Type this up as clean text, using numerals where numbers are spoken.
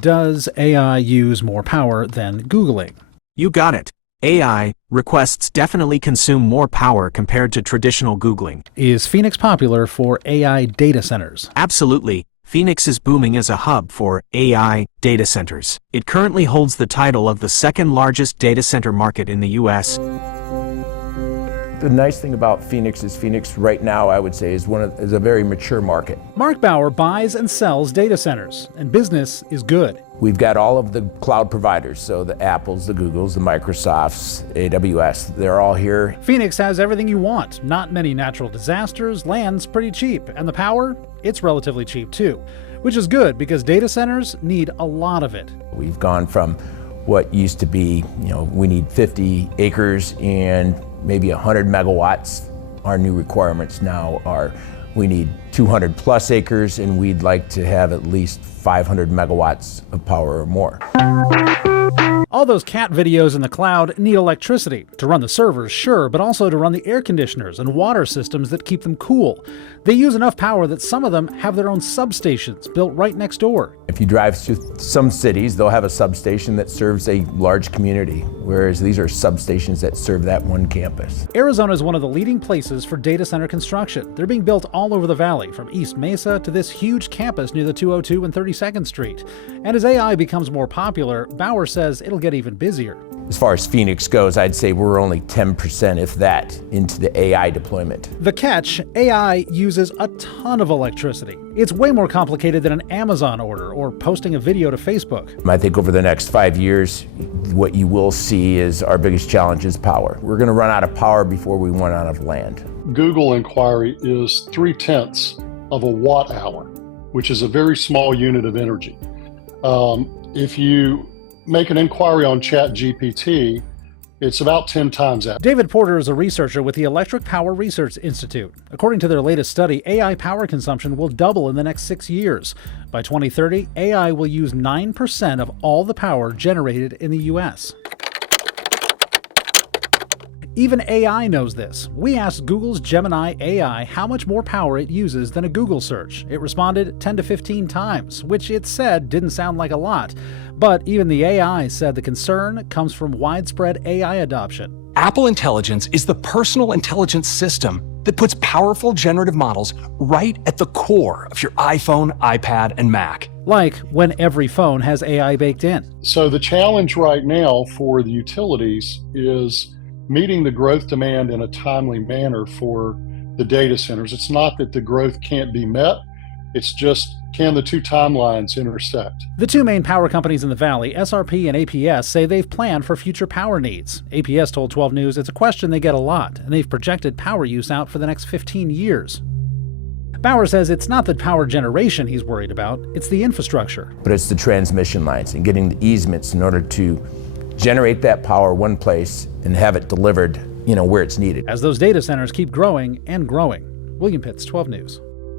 Does AI use more power than Googling? You got it. AI requests definitely consume more power compared to traditional Googling. Is Phoenix popular for AI data centers? Absolutely. Phoenix is booming as a hub for AI data centers. It currently holds the title of the second largest data center market in the U.S. The nice thing about Phoenix is Phoenix right now, I would say, is a very mature market. Mark Bauer buys and sells data centers, and business is good. We've got all of the cloud providers, so the Apples, the Googles, the Microsofts, AWS, they're all here. Phoenix has everything you want. Not many natural disasters, land's pretty cheap, and the power, it's relatively cheap too, which is good because data centers need a lot of it. We've gone from what used to be, we need 50 acres and maybe 100 megawatts. Our new requirements now are we need 200 plus acres and we'd like to have at least 500 megawatts of power or more. All those cat videos in the cloud need electricity. To run the servers, sure, but also to run the air conditioners and water systems that keep them cool. They use enough power that some of them have their own substations built right next door. If you drive through some cities, they'll have a substation that serves a large community, whereas these are substations that serve that one campus. Arizona is one of the leading places for data center construction. They're being built all over the valley, from East Mesa to this huge campus near the 202 and 32nd Street. And as AI becomes more popular, Bauer says it'll get even busier. As far as Phoenix goes, I'd say we're only 10%, if that, into the AI deployment. The catch, AI uses a ton of electricity. It's way more complicated than an Amazon order or posting a video to Facebook. I think over the next 5 years, what you will see is our biggest challenge is power. We're going to run out of power before we run out of land. Google inquiry is 0.3 of a watt hour, which is a very small unit of energy. If you make an inquiry on ChatGPT, it's about 10 times that. David Porter is a researcher with the Electric Power Research Institute. According to their latest study, AI power consumption will double in the next 6 years. By 2030, AI will use 9% of all the power generated in the U.S. Even AI knows this. We asked Google's Gemini AI how much more power it uses than a Google search. It responded 10 to 15 times, which it said didn't sound like a lot. But even the AI said the concern comes from widespread AI adoption. Apple Intelligence is the personal intelligence system that puts powerful generative models right at the core of your iPhone, iPad, and Mac. Like when every phone has AI baked in. So the challenge right now for the utilities is meeting the growth demand in a timely manner for the data centers. It's not that the growth can't be met, it's just can the two timelines intersect? The two main power companies in the valley, SRP and APS, say they've planned for future power needs. APS told 12 News it's a question they get a lot, and they've projected power use out for the next 15 years. Bauer says it's not the power generation he's worried about, it's the infrastructure. But it's the transmission lines and getting the easements in order to generate that power one place and have it delivered, where it's needed. As those data centers keep growing and growing. William Pitts, 12 News.